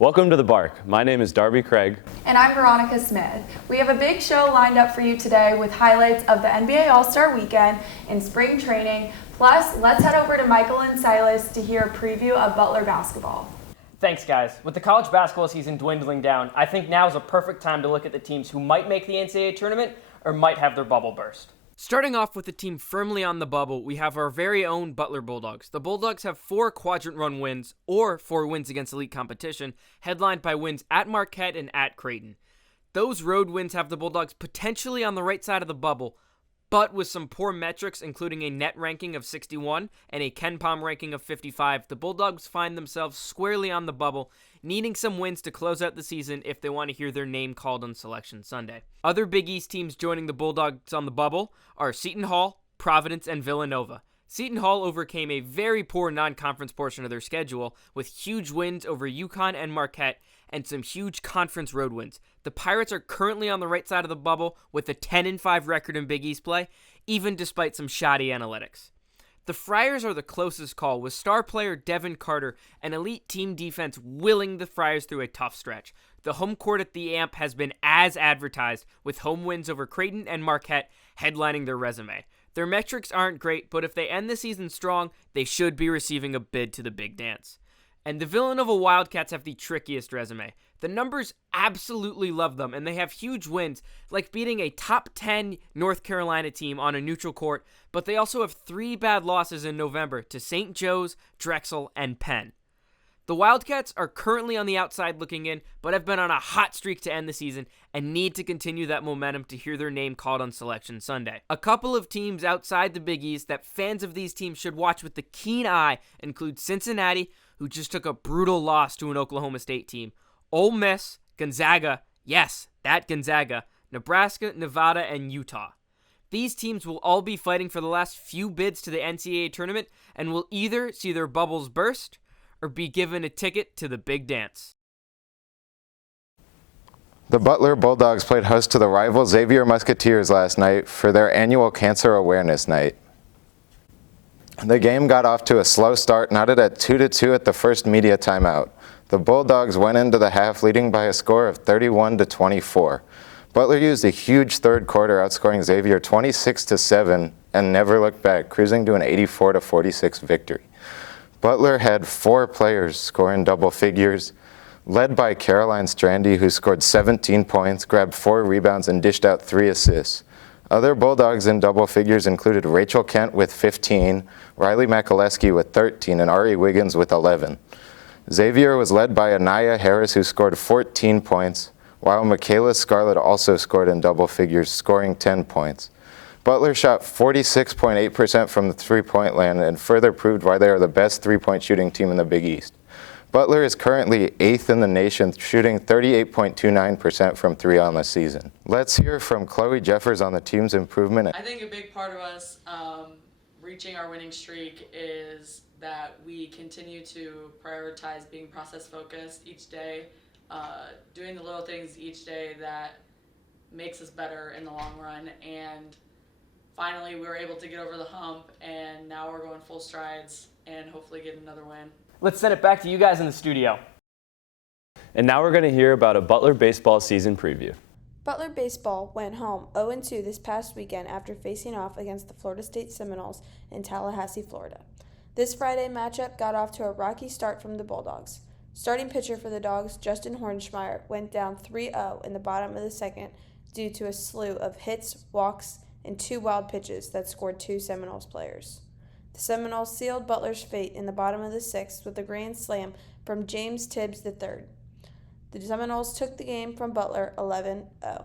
Welcome to The Bark. My name is Darby Craig. And I'm Veronica Smith. We have a big show lined up for you today with highlights of the NBA All-Star Weekend and spring training. Plus, let's head over to Michael and Silas to hear a preview of Butler basketball. Thanks, guys. With the college basketball season dwindling down, I think now is a perfect time to look at the teams who might make the NCAA tournament or might have their bubble burst. Starting off with the team firmly on the bubble, we have our very own Butler Bulldogs. The Bulldogs have 4 quadrant run wins, or 4 wins against elite competition, headlined by wins at Marquette and at Creighton. Those road wins have the Bulldogs potentially on the right side of the bubble, but with some poor metrics, including a net ranking of 61 and a KenPom ranking of 55, the Bulldogs find themselves squarely on the bubble, needing some wins to close out the season if they want to hear their name called on Selection Sunday. Other Big East teams joining the Bulldogs on the bubble are Seton Hall, Providence, and Villanova. Seton Hall overcame a very poor non-conference portion of their schedule with huge wins over UConn and Marquette and some huge conference road wins. The Pirates are currently on the right side of the bubble with a 10-5 record in Big East play, even despite some shoddy analytics. The Friars are the closest call, with star player Devin Carter and elite team defense willing the Friars through a tough stretch. The home court at the AMP has been as advertised, with home wins over Creighton and Marquette headlining their resume. Their metrics aren't great, but if they end the season strong, they should be receiving a bid to the big dance. And the Villanova Wildcats have the trickiest resume. The numbers absolutely love them, and they have huge wins, like beating a top 10 North Carolina team on a neutral court, but they also have 3 bad losses in November to St. Joe's, Drexel, and Penn. The Wildcats are currently on the outside looking in, but have been on a hot streak to end the season and need to continue that momentum to hear their name called on Selection Sunday. A couple of teams outside the Big East that fans of these teams should watch with the keen eye include Cincinnati, who just took a brutal loss to an Oklahoma State team, Ole Miss, Gonzaga, yes, that Gonzaga, Nebraska, Nevada, and Utah. These teams will all be fighting for the last few bids to the NCAA tournament and will either see their bubbles burst or be given a ticket to the big dance. The Butler Bulldogs played host to the rival Xavier Musketeers last night for their annual Cancer Awareness Night. The game got off to a slow start, knotted at 2-2 at the first media timeout. The Bulldogs went into the half leading by a score of 31-24. Butler used a huge third quarter, outscoring Xavier 26-7 and never looked back, cruising to an 84-46 victory. Butler had 4 players score in double figures, led by Caroline Strandy, who scored 17 points, grabbed 4 rebounds, and dished out 3 assists. Other Bulldogs in double figures included Rachel Kent with 15, Riley Makalewski with 13, and Ari Wiggins with 11. Xavier was led by Anaya Harris, who scored 14 points, while Michaela Scarlett also scored in double figures, scoring 10 points. Butler shot 46.8% from the three-point line and further proved why they are the best three-point shooting team in the Big East. Butler is currently 8th in the nation, shooting 38.29% from 3 on the season. Let's hear from Chloe Jeffers on the team's improvement. I think a big part of us reaching our winning streak is that we continue to prioritize being process-focused each day, doing the little things each day that makes us better in the long run. And finally, we were able to get over the hump, and now we're going full strides and hopefully get another win. Let's send it back to you guys in the studio. And now we're going to hear about a Butler baseball season preview. Butler baseball went home 0-2 this past weekend after facing off against the Florida State Seminoles in Tallahassee, Florida. This Friday matchup got off to a rocky start from the Bulldogs. Starting pitcher for the Dogs, Justin Hornschmeyer, went down 3-0 in the bottom of the second due to a slew of hits, walks, and 2 wild pitches that scored 2 Seminoles players. The Seminoles sealed Butler's fate in the bottom of the 6th with a grand slam from James Tibbs III. The Seminoles took the game from Butler 11-0.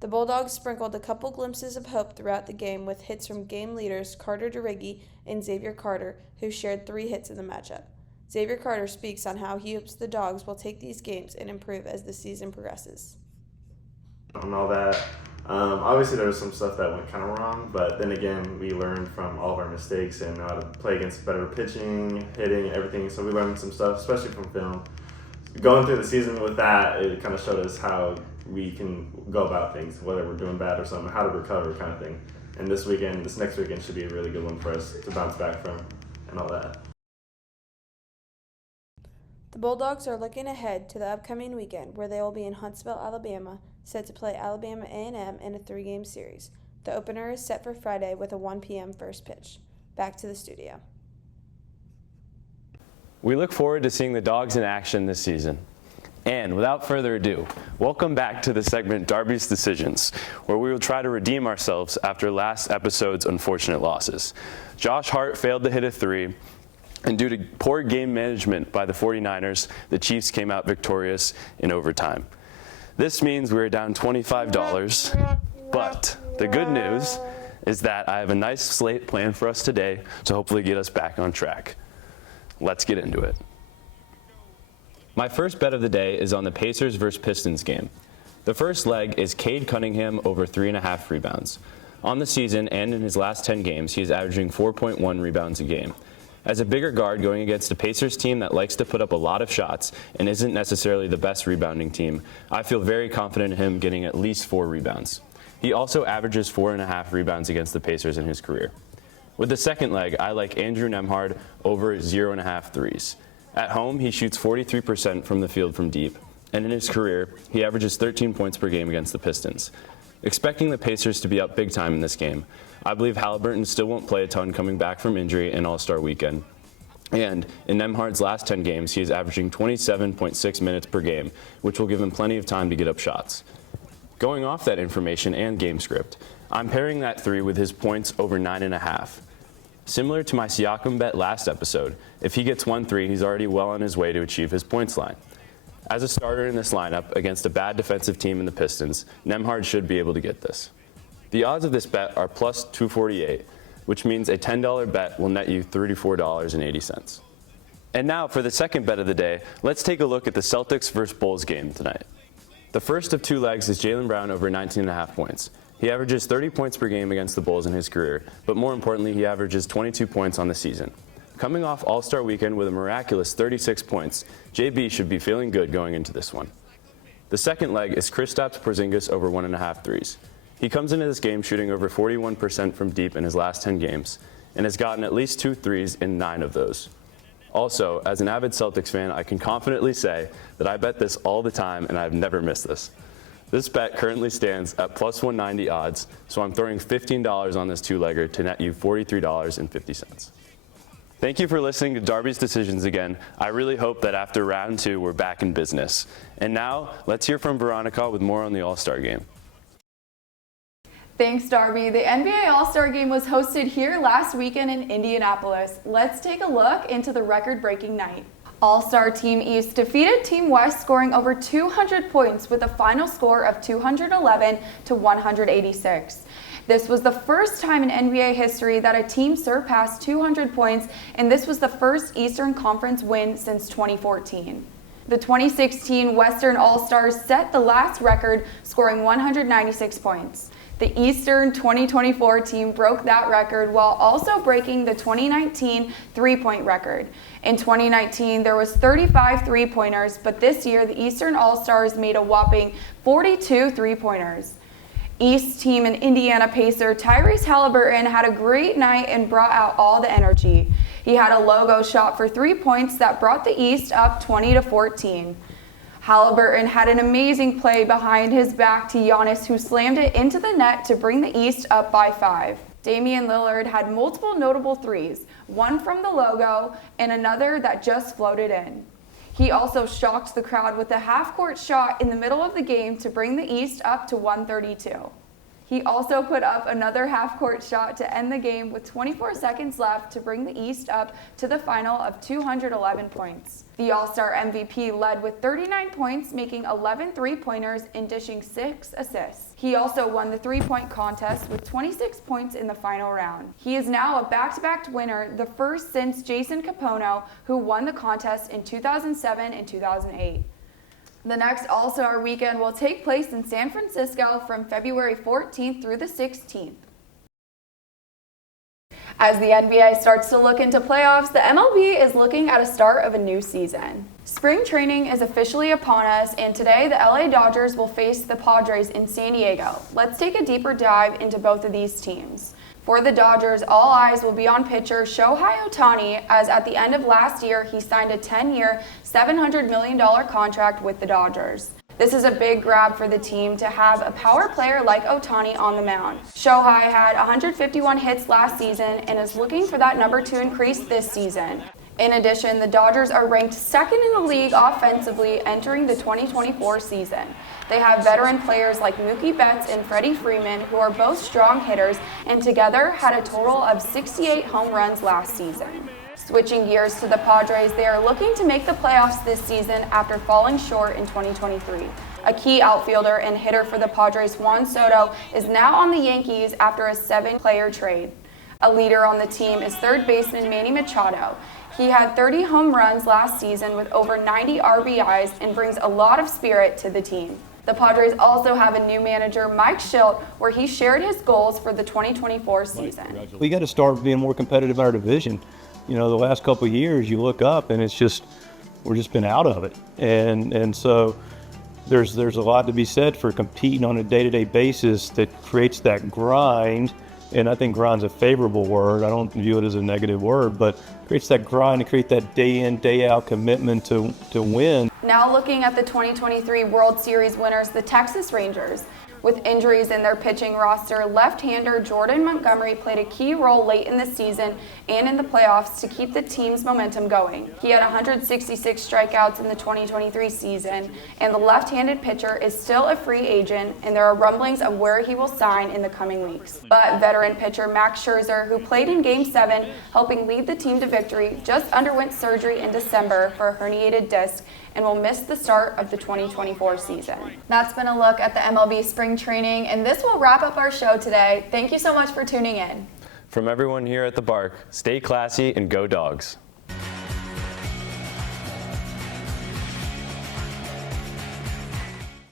The Bulldogs sprinkled a couple glimpses of hope throughout the game with hits from game leaders Carter DeRiggi and Xavier Carter, who shared 3 hits in the matchup. Xavier Carter speaks on how he hopes the Dogs will take these games and improve as the season progresses. On all that, obviously there was some stuff that went kind of wrong, but then again, we learned from all of our mistakes and know how to play against better pitching, hitting, everything. So we learned some stuff, especially from film. Going through the season with that, it kind of showed us how we can go about things, whether we're doing bad or something, how to recover kind of thing. And this next weekend should be a really good one for us to bounce back from and all that. The Bulldogs are looking ahead to the upcoming weekend where they will be in Huntsville, Alabama, set to play Alabama A&M in a 3-game series. The opener is set for Friday with a 1 p.m. first pitch. Back to the studio. We look forward to seeing the Dogs in action this season. And without further ado, welcome back to the segment Darby's Decisions, where we will try to redeem ourselves after last episode's unfortunate losses. Josh Hart failed to hit a 3, and due to poor game management by the 49ers, the Chiefs came out victorious in overtime. This means we're down $25, but the good news is that I have a nice slate planned for us today to hopefully get us back on track. Let's get into it. My first bet of the day is on the Pacers vs. Pistons game. The first leg is Cade Cunningham over 3.5 rebounds. On the season and in his last 10 games, he is averaging 4.1 rebounds a game. As a bigger guard going against a Pacers team that likes to put up a lot of shots and isn't necessarily the best rebounding team, I feel very confident in him getting at least 4 rebounds. He also averages 4.5 rebounds against the Pacers in his career. With the second leg, I like Andrew Nembhard over 0.5 threes. At home, he shoots 43% from the field from deep, and in his career, he averages 13 points per game against the Pistons. Expecting the Pacers to be up big time in this game, I believe Halliburton still won't play a ton coming back from injury in All-Star Weekend. And in Nembhard's last 10 games, he is averaging 27.6 minutes per game, which will give him plenty of time to get up shots. Going off that information and game script, I'm pairing that 3 with his points over 9.5. Similar to my Siakam bet last episode, if he gets 1 3, he's already well on his way to achieve his points line. As a starter in this lineup against a bad defensive team in the Pistons, Nembhard should be able to get this. The odds of this bet are plus 248, which means a $10 bet will net you $34.80. And now for the second bet of the day, let's take a look at the Celtics vs. Bulls game tonight. The first of 2 legs is Jaylen Brown over 19.5 points. He averages 30 points per game against the Bulls in his career, but more importantly, he averages 22 points on the season. Coming off All-Star Weekend with a miraculous 36 points, JB should be feeling good going into this one. The second leg is Kristaps Porzingis over 1.5 threes. He comes into this game shooting over 41% from deep in his last 10 games, and has gotten at least 2 threes in 9 of those. Also, as an avid Celtics fan, I can confidently say that I bet this all the time and I've never missed this. This bet currently stands at plus 190 odds, so I'm throwing $15 on this 2-legger to net you $43.50. Thank you for listening to Darby's Decisions again. I really hope that after round 2, we're back in business. And now, let's hear from Veronica with more on the All-Star game. Thanks, Darby. The NBA All-Star Game was hosted here last weekend in Indianapolis. Let's take a look into the record-breaking night. All-Star Team East defeated Team West, scoring over 200 points with a final score of 211 to 186. This was the first time in NBA history that a team surpassed 200 points, and this was the first Eastern Conference win since 2014. The 2016 Western All-Stars set the last record, scoring 196 points. The Eastern 2024 team broke that record while also breaking the 2019 three-point record. In 2019, there was 35 three-pointers, but this year the Eastern All-Stars made a whopping 42 three-pointers. East team and Indiana Pacer Tyrese Halliburton had a great night and brought out all the energy. He had a logo shot for 3 points that brought the East up 20 to 14. Halliburton had an amazing play behind his back to Giannis, who slammed it into the net to bring the East up by 5. Damian Lillard had multiple notable threes, one from the logo and another that just floated in. He also shocked the crowd with a half-court shot in the middle of the game to bring the East up to 132. He also put up another half-court shot to end the game with 24 seconds left to bring the East up to the final of 211 points. The All-Star MVP led with 39 points, making 11 three-pointers and dishing 6 assists. He also won the three-point contest with 26 points in the final round. He is now a back-to-back winner, the first since Jason Capono, who won the contest in 2007 and 2008. The next All-Star Weekend will take place in San Francisco from February 14th through the 16th. As the NBA starts to look into playoffs, the MLB is looking at a start of a new season. Spring training is officially upon us, and today the LA Dodgers will face the Padres in San Diego. Let's take a deeper dive into both of these teams. For the Dodgers, all eyes will be on pitcher Shohei Ohtani, as at the end of last year, he signed a 10-year, $700 million contract with the Dodgers. This is a big grab for the team to have a power player like Ohtani on the mound. Shohei had 151 hits last season and is looking for that number to increase this season. In addition, the Dodgers are ranked second in the league offensively entering the 2024 season. They have veteran players like Mookie Betts and Freddie Freeman, who are both strong hitters and together had a total of 68 home runs last season. Switching gears to the Padres, they are looking to make the playoffs this season after falling short in 2023. A key outfielder and hitter for the Padres, Juan Soto, is now on the Yankees after a 7-player trade. A leader on the team is third baseman Manny Machado. He had 30 home runs last season with over 90 RBIs and brings a lot of spirit to the team. The Padres also have a new manager, Mike Schilt, where he shared his goals for the 2024 season. We got to start being more competitive in our division. You know, the last couple of years, you look up and we're just been out of it. And so there's a lot to be said for competing on a day-to-day basis that creates that grind. And I think grind's a favorable word. I don't view it as a negative word, but creates that grind to create that day in, day out commitment to win. Now looking at the 2023 World Series winners, the Texas Rangers. With injuries in their pitching roster, left-hander Jordan Montgomery played a key role late in the season and in the playoffs to keep the team's momentum going. He had 166 strikeouts in the 2023 season, and the left-handed pitcher is still a free agent, and there are rumblings of where he will sign in the coming weeks. But veteran pitcher Max Scherzer, who played in Game 7, helping lead the team to victory, just underwent surgery in December for a herniated disc and will miss the start of the 2024 season. That's been a look at the MLB spring training, and this will wrap up our show today. Thank you so much for tuning in. From everyone here at the Bark, stay classy and go Dogs.